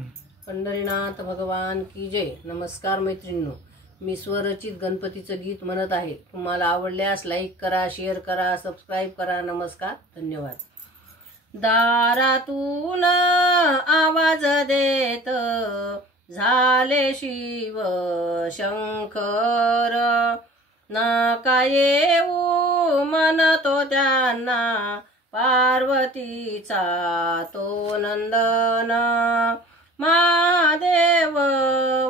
पंढरीनाथ भगवान की जय। नमस्कार मैत्रिणींनो, मी स्वरचित गणपतीचं गीत म्हणत आहे। तुम्हाला आवडल्यास लाईक करा, शेअर करा, सबस्क्राईब करा। नमस्कार, धन्यवाद। दारातून आवाज देत झाले शिव शंकर, नका येऊ म्हणतो त्यांना पार्वतीचा तो नंदन। महादेव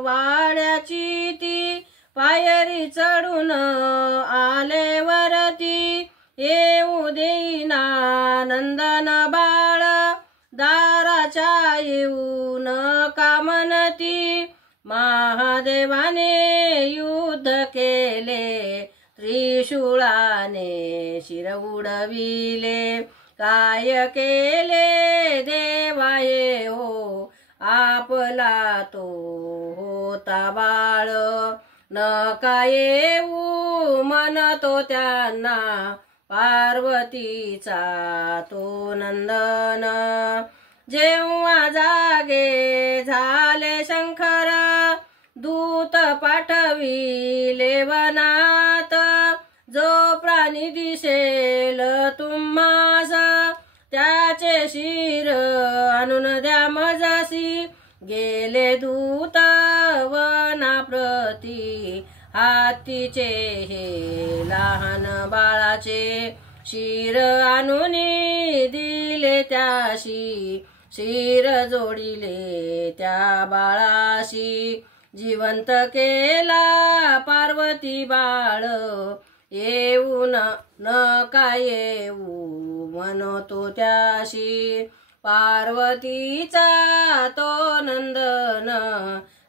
वाड्याची ती पायरी चढून आले वरती, येऊ देईना नंदन बाळ दाराच्या येऊ नका म्हणती। महादेवाने युद्ध केले त्रिशूळाने शिर उडविले, काय केले देवाये हो आपला तो होता बाळ। नका येऊ म्हणतो त्यांना पार्वतीचा तो नंदन। जेव्हा जागे झाले शंकर दूत पाठविले वनात, जो प्राणी दिसेल तुम्हास त्याचे शिर आणून द्या मजसी। गेले दूत वनाप्रती हातीचे हे लहान बाळाचे शिर आणून दिले त्याशी, शिर जोडिले त्या बाळाशी। जिवंत केला पार्वती बाळ येऊ नका येऊ म्हणतो त्याशी। पार्वतीचा तो नंदन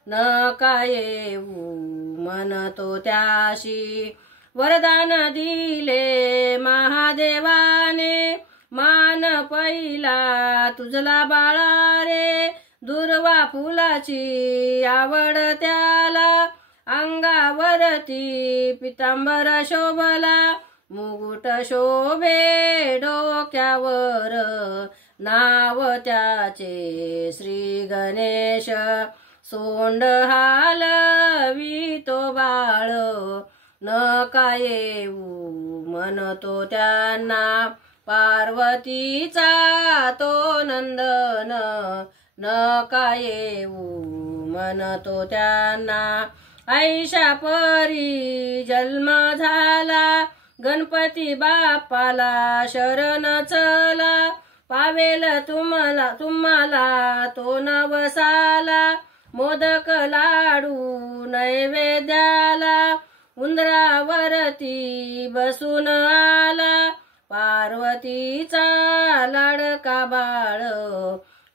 नका येऊ म्हणतो त्याशी। वरदान दिले महादेवाने मान पहिला तुझला बाळा रे, दुर्वा फुलाची आवड त्याला अंगावरती पितांबर शोभला, मुकुट शोभे डोक्यावर नाव त्याचे श्री गणेश। सोंड हालवितो बाळ नका येऊ म्हणतो त्यांना पार्वतीचा तो नंदन। नका येऊ म्हणतो त्यांना। ऐशा परी जन्म झाला गणपती बाप्पाला शरण चला, पावेल तुम्हाला तो नवसाला। मोदक लाडू नैवेद्याला उंदरावरती बसून आला, पार्वतीचा लाडका बाळ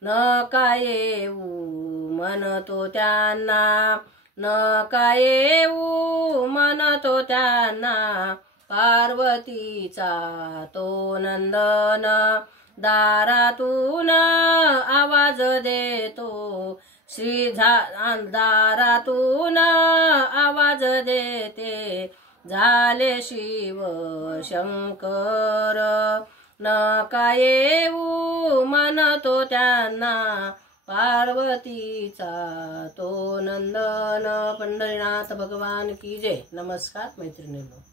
नका येऊ म्हणतो त्यांना। नका येऊ म्हणतो त्यांना पार्वतीचा तो नंदन। दारातून आवाज देतो दारातून आवाज देते झाले शिव शंकर, नका येऊ म्हणतो त्यांना पार्वतीचा तो नंदन। पंढरीनाथ भगवान की जय। नमस्कार मैत्रिणींनो।